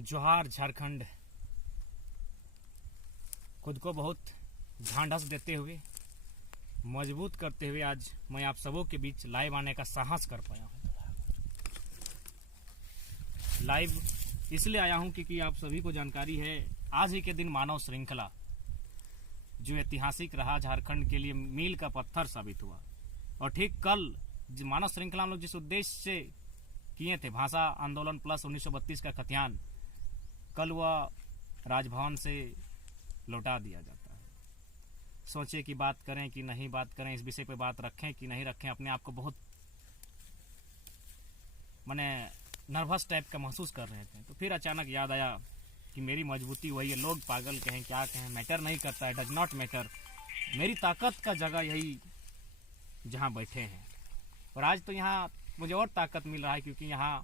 जोहार झारखंड। खुद को बहुत ढांढस देते हुए, मजबूत करते हुए आज मैं आप सबों के बीच लाइव आने का साहस कर पाया हूँ। लाइव इसलिए आया हूँ क्योंकि आप सभी को जानकारी है, आज ही के दिन मानव श्रृंखला जो ऐतिहासिक रहा, झारखंड के लिए मील का पत्थर साबित हुआ। और ठीक कल मानव श्रृंखला हम लोग जिस उद्देश्य से किए थे, भाषा आंदोलन प्लस 1932 का खतियान, कल वह राजभवन से लौटा दिया जाता है। सोचे कि बात करें कि नहीं बात करें, इस विषय पे बात रखें कि नहीं रखें। अपने आप को बहुत मैंने नर्वस टाइप का महसूस कर रहे थे। तो फिर अचानक याद आया कि मेरी मजबूती वही है। लोग पागल कहें क्या कहें, मैटर नहीं करता है, डज नॉट मैटर। मेरी ताकत का जगह यही जहाँ बैठे हैं। और आज तो यहाँ मुझे और ताकत मिल रहा है क्योंकि यहाँ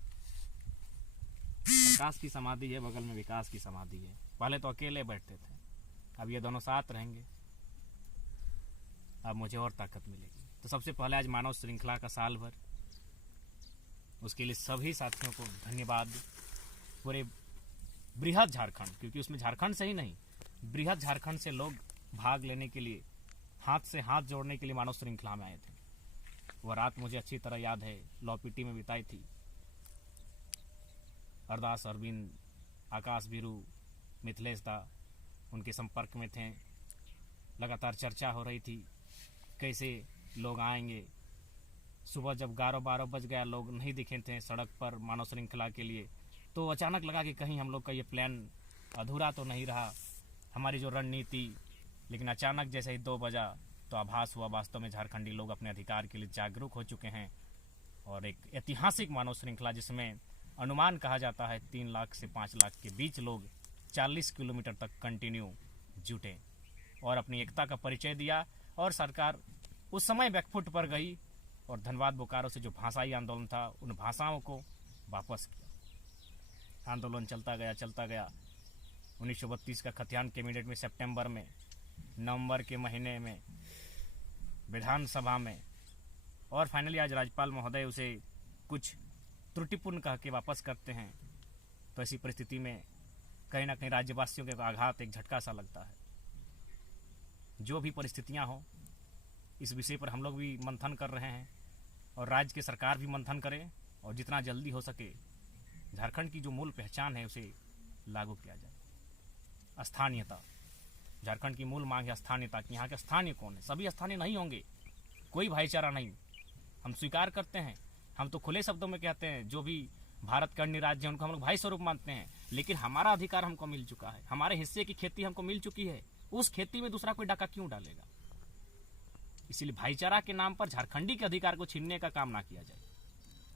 प्रकाश की समाधि है, बगल में विकास की समाधि है। पहले तो अकेले बैठते थे, अब ये दोनों साथ रहेंगे, अब मुझे और ताकत मिलेगी। तो सबसे पहले आज मानव श्रृंखला का साल भर, उसके लिए सभी साथियों को धन्यवाद। पूरे बृहद झारखंड, क्योंकि उसमें झारखंड से ही नहीं, बृहद झारखंड से लोग भाग लेने के लिए, हाथ से हाथ जोड़ने के लिए मानव श्रृंखला में आए थे। वह रात मुझे अच्छी तरह याद है, लॉपीटी में बिताई थी। अरदास अरविंद, आकाश बीरू, मिथिलेश दा उनके संपर्क में थे। लगातार चर्चा हो रही थी कैसे लोग आएंगे। सुबह जब 11-12 बज गया, लोग नहीं दिखे थे सड़क पर मानव श्रृंखला के लिए, तो अचानक लगा कि कहीं हम लोग का ये प्लान अधूरा तो नहीं रहा, हमारी जो रणनीति। लेकिन अचानक जैसे ही 2 बजा तो आभास हुआ वास्तव में झारखंडी लोग अपने अधिकार के लिए जागरूक हो चुके हैं। और एक ऐतिहासिक मानव श्रृंखला जिसमें अनुमान कहा जाता है 3 लाख से 5 लाख के बीच लोग 40 किलोमीटर तक कंटिन्यू जुटे और अपनी एकता का परिचय दिया। और सरकार उस समय बैकफुट पर गई और धनबाद बोकारो से जो भाषाई आंदोलन था, उन भाषाओं को वापस किया। आंदोलन चलता गया। 1932 का खतियान कैबिनेट में सितंबर में, नवंबर के महीने में विधानसभा में, और फाइनली आज राज्यपाल महोदय उसे कुछ त्रुटिपूर्ण कह के वापस करते हैं। तो ऐसी परिस्थिति में कहीं ना कहीं राज्यवासियों के आघात, एक झटका सा लगता है। जो भी परिस्थितियां हो, इस विषय पर हम लोग भी मंथन कर रहे हैं और राज्य की सरकार भी मंथन करे और जितना जल्दी हो सके झारखंड की जो मूल पहचान है उसे लागू किया जाए। स्थानीयता, झारखंड की मूल मांग है स्थानीयता की। यहाँ के स्थानीय कौन है? सभी स्थानीय नहीं होंगे, कोई भाईचारा नहीं, हम स्वीकार करते हैं। हम तो खुले शब्दों में कहते हैं जो भी भारत के अन्य राज्य हैं उनको हम लोग भाई स्वरूप मानते हैं। लेकिन हमारा अधिकार हमको मिल चुका है, हमारे हिस्से की खेती हमको मिल चुकी है। उस खेती में दूसरा कोई डाका क्यों डालेगा? इसीलिए भाईचारा के नाम पर झारखंडी के अधिकार को छीनने का काम ना किया जाए।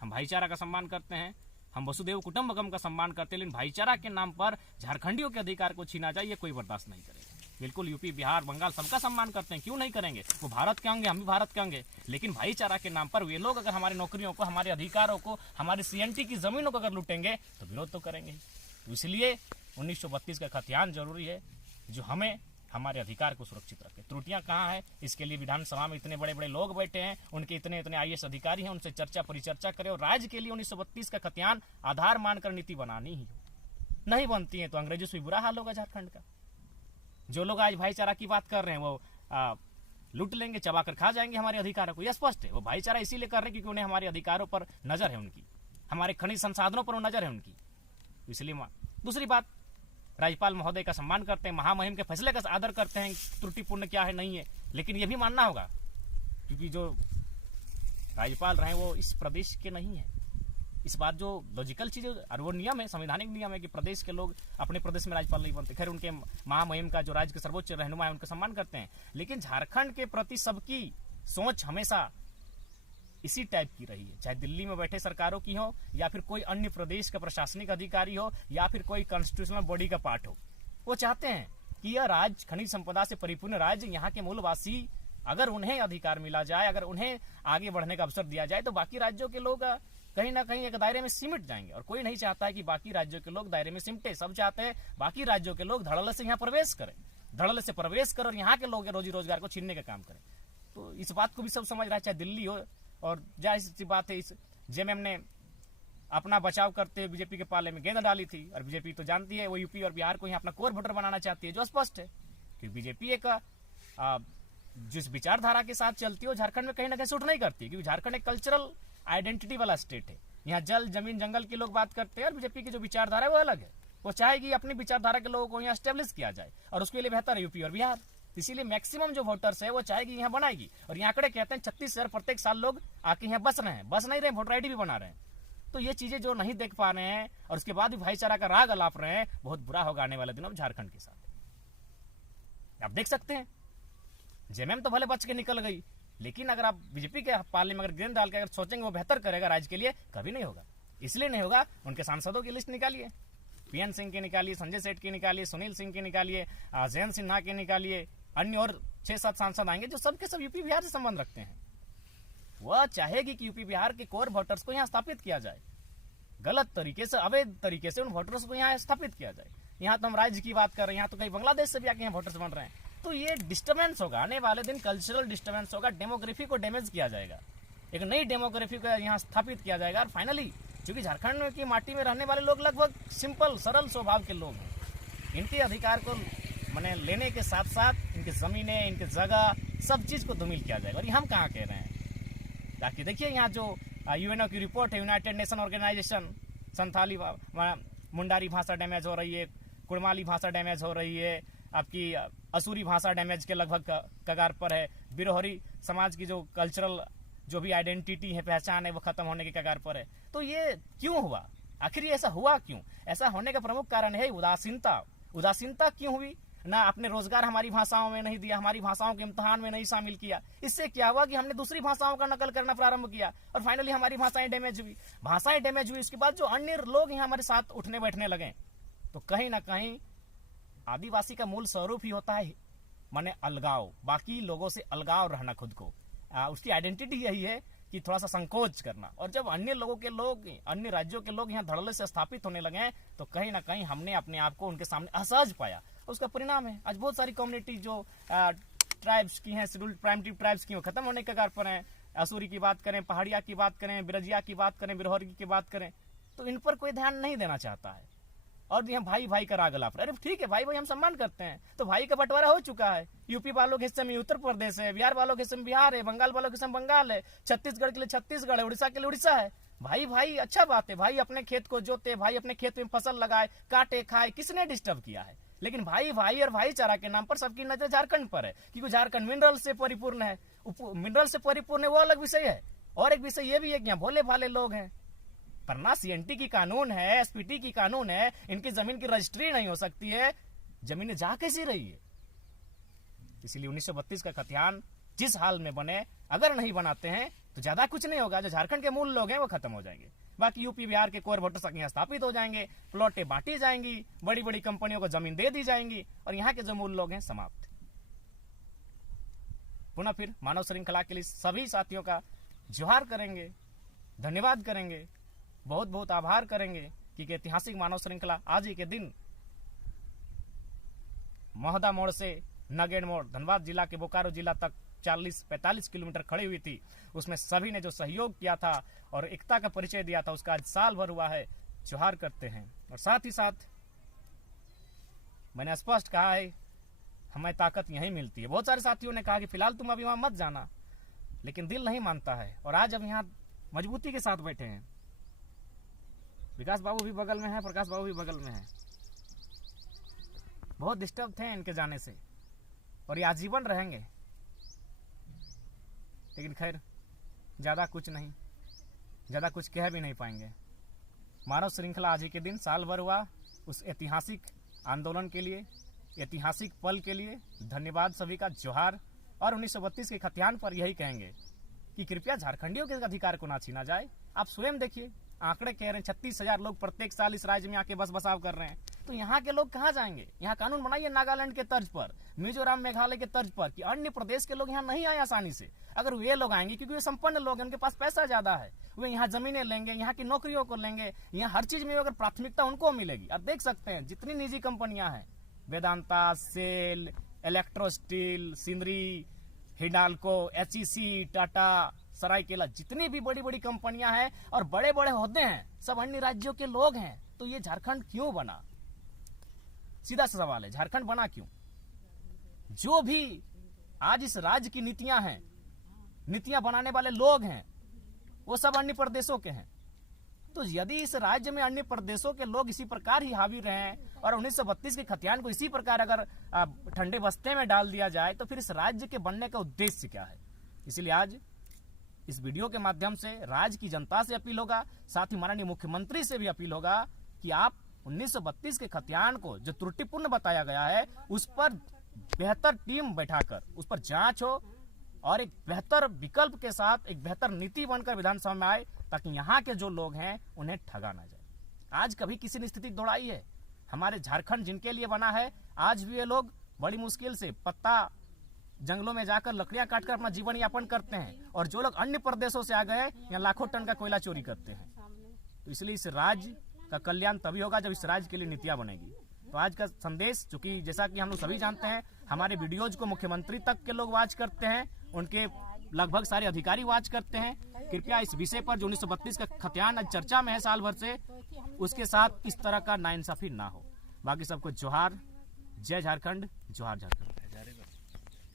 हम भाईचारा का सम्मान करते हैं, हम वसुदेव कुटुंबकम का सम्मान करते हैं, लेकिन भाईचारा के नाम पर झारखंडियों के अधिकार को छीना जाए, ये कोई बर्दाश्त नहीं करेगा। बिल्कुल यूपी, बिहार, बंगाल सबका सम्मान करते हैं, क्यों नहीं करेंगे? वो भारत के होंगे, हम भी भारत के होंगे। लेकिन भाईचारा के नाम पर वे लोग अगर हमारी नौकरियों को, हमारे अधिकारों को, हमारी सीएनटी की जमीनों को अगर लूटेंगे तो विरोध तो करेंगे। तो इसलिए 1932 का खतियान जरूरी है जो हमें हमारे अधिकार को सुरक्षित रखे। त्रुटियां कहाँ है, इसके लिए विधानसभा में इतने बड़े बड़े लोग बैठे हैं, उनके इतने IAS अधिकारी हैं, उनसे चर्चा परिचर्चा करें। और राज्य के लिए 1932 का खतियान आधार मानकर नीति बनानी ही नहीं बनती है तो अंग्रेजों से भी बुरा हाल होगा झारखंड का। जो लोग आज भाईचारा की बात कर रहे हैं वो लूट लेंगे, चबा कर खा जाएंगे हमारे अधिकारों को। यह स्पष्ट है। वो भाईचारा इसीलिए कर रहे हैं क्योंकि उन्हें हमारे अधिकारों पर नजर है, उनकी हमारे खनिज संसाधनों पर नजर है उनकी। इसलिए दूसरी बात, राज्यपाल महोदय का सम्मान करते हैं, महामहिम के फैसले का आदर करते हैं, त्रुटिपूर्ण क्या है नहीं है। लेकिन यह भी मानना होगा क्योंकि जो राज्यपाल रहे वो इस प्रदेश के नहीं है। इस बात जो लॉजिकल चीज है और वो नियम है, संवैधानिक नियम है कि प्रदेश के लोग अपने प्रदेश में राज्यपाल नहीं बनते। खैर, उनके महामहिम का जो राज्य के सर्वोच्च रहनुमा है उनका सम्मान करते हैं, लेकिन झारखंड के प्रति सबकी सोच हमेशा इसी टाइप की रही है। चाहे दिल्ली में बैठे सरकारों की हो या फिर कोई अन्य प्रदेश का प्रशासनिक अधिकारी हो या फिर कोई कॉन्स्टिट्यूशनल बॉडी का पार्ट हो, वो चाहते हैं कि यह राज्य खनिज संपदा से परिपूर्ण राज्य, यहाँ के मूलवासी अगर उन्हें अधिकार मिला जाए, अगर उन्हें आगे बढ़ने का अवसर दिया जाए तो बाकी राज्यों के लोग कहीं ना कहीं एक दायरे में सिमट जाएंगे। और कोई नहीं चाहता है कि बाकी राज्यों के लोग दायरे में सिमटे। सब चाहते हैं बाकी राज्यों के लोग धड़ल्ले से यहाँ प्रवेश करें, धड़ल्ले से प्रवेश कर और यहाँ के लोग रोजी रोजगार को छीनने का काम करें। तो इस बात को भी सब समझ रहा है, चाहे दिल्ली हो। और जाहिर सी बात है, इस जेएमएम ने अपना बचाव करते हुए बीजेपी के पाले में गेंद डाली थी। और बीजेपी तो जानती है वो यूपी और बिहार को ही अपना कोर वोटर बनाना चाहती है, जो स्पष्ट है, क्योंकि बीजेपी एक जिस विचारधारा के साथ चलती है वो झारखंड में कहीं ना कहीं सूट नहीं करती, क्योंकि झारखंड एक कल्चरल आइडेंटिटी वाला स्टेट है। यहाँ जल जमीन जंगल के लोग बात करते हैं और बीजेपी की जो विचारधारा है वो अलग है। वो चाहेगी अपनी विचारधारा के लोगों को यहाँ स्टेब्लिश किया जाए और उसके लिए बेहतर है यूपी और बिहार। इसीलिए मैक्सिमम जो वोटर्स है वो चाहेगी यहाँ बनाएगी। और यहाँ आंकड़े कहते हैं 36,000 प्रत्येक साल लोग आके यहाँ बस रहे हैं, बस नहीं रहे, वोटर आईडी भी बना रहे हैं। तो ये चीजें जो नहीं देख पा रहे हैं और उसके बाद भी भाईचारा का राग अलाप रहे हैं, बहुत बुरा होगा आने वाले दिनों में झारखंड के साथ। आप देख सकते हैं जेएमएम तो भले बच के निकल गई, लेकिन अगर आप बीजेपी के पाले में अगर गेंद डाल के अगर सोचेंगे वो बेहतर करेगा राज्य के लिए, कभी नहीं होगा। इसलिए नहीं होगा, उनके सांसदों की लिस्ट निकालिए, पीएन सिंह की निकालिए, संजय सेठ की निकालिए, सुनील सिंह की निकालिए, जयंत सिन्हा के निकालिए, अन्य और 6-7 सांसद आएंगे जो सबके सब यूपी बिहार से संबंध रखते हैं। वह चाहेगी कि यूपी बिहार के कोर वोटर्स को यहाँ स्थापित किया जाए, गलत तरीके से, अवैध तरीके से उन वोटर्स को यहाँ स्थापित किया जाए। यहाँ तो हम राज्य की बात कर रहे हैं, यहाँ तो कई बांग्लादेश से भी आके यहाँ वोटर्स बन रहे हैं। तो ये डिस्टर्बेंस होगा, आने वाले दिन कल्चरल डिस्टर्बेंस होगा, डेमोग्राफी को डैमेज किया जाएगा, एक नई डेमोग्राफी को यहाँ स्थापित किया जाएगा। और फाइनली क्योंकि झारखंड की माटी में रहने वाले लोग लगभग सिंपल सरल स्वभाव के लोग हैं, इनके अधिकार को मैंने लेने के साथ साथ इनकी जमीनें, इनकी जगह, सब चीज को धूमिल किया जाएगा। और ये हम कहाँ कह रहे हैं, ताकि देखिए यहाँ जो यूएनओ की रिपोर्ट है, united nation organization, Santhali Mundari भाषा डैमेज हो रही है, कुड़माली भाषा डैमेज हो रही है, आपकी असुरी भाषा डैमेज के लगभग कगार पर है, बिरोहरी समाज की जो कल्चरल जो भी आइडेंटिटी है, पहचान है, वो खत्म होने के कगार पर है। तो ये क्यों हुआ, आखिर ये ऐसा हुआ क्यों? ऐसा होने का प्रमुख कारण है उदासीनता। उदासीनता क्यों हुई? ना आपने रोजगार हमारी भाषाओं में नहीं दिया, हमारी भाषाओं के इम्तिहान में नहीं शामिल किया। इससे क्या हुआ कि हमने दूसरी भाषाओं का नकल करना प्रारंभ किया और फाइनली हमारी भाषाएं डैमेज हुई। भाषाएं डैमेज हुई, इसके बाद जो अन्य लोग यहाँ हमारे साथ उठने बैठने लगे, तो कहीं ना कहीं आदिवासी का मूल स्वरूप ही होता है माने अलगाव, बाकी लोगों से अलगाव रहना, खुद को उसकी आइडेंटिटी यही है कि थोड़ा सा संकोच करना। और जब अन्य लोगों के लोग, अन्य राज्यों के लोग यहाँ धड़ल्ले से स्थापित होने लगे हैं, तो कहीं ना कहीं हमने अपने आप को उनके सामने असहज पाया। उसका परिणाम है आज बहुत सारी कम्युनिटी जो ट्राइब्स की हैं, शेड्यूल्ड प्राइमिटिव ट्राइब्स की, वो खत्म होने के कगार पर हैं। असुरी की बात करें, पहाड़िया की बात करें, बिरजिया की बात करें, बिरहोरी की बात करें, तो इन पर कोई ध्यान नहीं देना चाहता है। और यहाँ भाई भाई का राग अलाप, अरे ठीक है भाई भाई हम सम्मान करते हैं, तो भाई का बंटवारा हो चुका है। यूपी वालों के हिस्से में उत्तर प्रदेश है, बिहार वालों के हिस्से में बिहार है, बंगाल वालों के हिस्से में बंगाल है, छत्तीसगढ़ के लिए छत्तीसगढ़ है, उड़ीसा के लिए उड़ीसा है। भाई भाई अच्छा बात है, भाई अपने खेत को जोते, भाई अपने खेत में फसल लगाए, काटे खाए, किसने डिस्टर्ब किया है? लेकिन भाई भाई और भाईचारा के नाम पर सबकी नजर झारखंड पर है, क्योंकि झारखंड मिनरल से परिपूर्ण है। मिनरल से परिपूर्ण है वो अलग विषय है, और एक विषय ये भी है कि यहाँ भोले भाले लोग हैं। पर ना सीएनटी की कानून है, एसपीटी की कानून है, इनकी जमीन की रजिस्ट्री नहीं हो सकती है, जमीनें जा कैसी रही है? इसीलिए 1932 का खतियान जिस हाल में बने, अगर नहीं बनाते हैं तो ज्यादा कुछ नहीं होगा। जो झारखंड के मूल लोग हैं वो खत्म हो जाएंगे, बाकी यूपी बिहार के कोर वोटर्स यहाँ स्थापित हो जाएंगे, प्लॉटें बांटी जाएंगी, बड़ी बड़ी कंपनियों को जमीन दे दी जाएंगी, और यहाँ के जो मूल लोग हैं समाप्त। पुनः फिर मानव श्रृंखला के लिए सभी साथियों का जोहार करेंगे, धन्यवाद करेंगे, बहुत बहुत आभार करेंगे कि ऐतिहासिक मानव श्रृंखला आज ही के दिन मोहदा मोड़ से नगेड़ मोड़, धनबाद जिला के बोकारो जिला तक 40-45 किलोमीटर खड़ी हुई थी। उसमें सभी ने जो सहयोग किया था और एकता का परिचय दिया था, उसका आज साल भर हुआ है। जोहार करते हैं। और साथ ही साथ मैंने स्पष्ट कहा है, हमें ताकत यहीं मिलती है। बहुत सारे साथियों ने कहा कि फिलहाल तुम अभी वहां मत जाना, लेकिन दिल नहीं मानता है। और आज हम यहाँ मजबूती के साथ बैठे हैं। विकास बाबू भी बगल में है, प्रकाश बाबू भी बगल में है। बहुत डिस्टर्ब थे इनके जाने से, और ये आजीवन रहेंगे। लेकिन खैर ज्यादा कुछ नहीं, ज्यादा कुछ कह भी नहीं पाएंगे। मानव श्रृंखला आज ही के दिन साल भर हुआ। उस ऐतिहासिक आंदोलन के लिए, ऐतिहासिक पल के लिए धन्यवाद सभी का, जोहार। और 1932 के खतियान पर यही कहेंगे कि कृपया झारखंडियों के अधिकार को ना छीना जाए। आप स्वयं देखिए, आंकड़े कह रहे हैं 36,000 लोग प्रत्येक साल इस राज्य में आके बस बसाव कर रहे हैं। तो यहाँ के लोग कहाँ जाएंगे? यहाँ कानून बनाइए नागालैंड के तर्ज पर, मिजोरम मेघालय के तर्ज पर, कि अन्य प्रदेश के लोग यहाँ नहीं आए आसानी से। अगर वे लोग आएंगे, क्योंकि वे संपन्न लोग हैं, उनके पास पैसा ज्यादा है, वे यहाँ जमीनें लेंगे, यहाँ की नौकरियों को लेंगे, यहाँ हर चीज में अगर प्राथमिकता उनको मिलेगी। आप देख सकते हैं जितनी निजी कंपनियां हैं, वेदांता, सेल, इलेक्ट्रो स्टील, सिंदरी, हिंडाल्को, एचईसी, टाटा, सरायकेला, जितनी भी बड़ी बड़ी कंपनियां हैं और बड़े बड़े ओहदे हैं, सब अन्य राज्यों के लोग हैं। तो ये झारखंड क्यों बना? सीधा सा सवाल है, झारखंड बना क्यों? जो भी आज इस राज्य की नीतियां हैं, नीतियां बनाने वाले लोग हैं, वो सब अन्य प्रदेशों के हैं। तो यदि इस राज्य में अन्य प्रदेशों के लोग इसी प्रकार ही हावी रहे हैं और 1932 के खतियान को इसी प्रकार अगर ठंडे बस्ते में डाल दिया जाए, तो फिर इस राज्य के बनने का उद्देश्य क्या है? इसलिए आज इस वीडियो के माध्यम से राज्य की जनता से अपील होगा, साथ ही माननीय मुख्यमंत्री से भी अपील होगा कि आप 1932 के खतियान को जो त्रुटिपूर्ण बताया गया है, उस पर बेहतर टीम बैठाकर उस पर जांच हो और एक बेहतर विकल्प के साथ एक बेहतर नीति बनकर विधानसभा में आए, ताकि यहाँ के जो लोग हैं उन्हें ठगा ना जाए। आज कभी किसी ने स्थिति दौड़ाई है? हमारे झारखंड जिनके लिए बना है, आज भी ये लोग बड़ी मुश्किल से पत्ता जंगलों में जाकर लकड़ियां काटकर अपना जीवन यापन करते हैं, और जो लोग अन्य प्रदेशों से आ गए यहाँ लाखों टन का कोयला चोरी करते हैं। तो इसलिए इस राज्य का कल्याण तभी होगा जब इस राज्य के लिए नीतियां बनेगी। तो आज का संदेश, चूंकि जैसा कि हम लोग सभी जानते हैं, हमारे वीडियोज को मुख्यमंत्री तक के लोग वॉच करते हैं, उनके लगभग सारे अधिकारी वॉच करते हैं। कृपया इस विषय पर जो 1932 का खतियान आज चर्चा में है साल भर से, उसके साथ इस तरह का नाइंसाफी ना हो। बाकी सबको जोहार, जय झारखंड, जोहार झारखंड।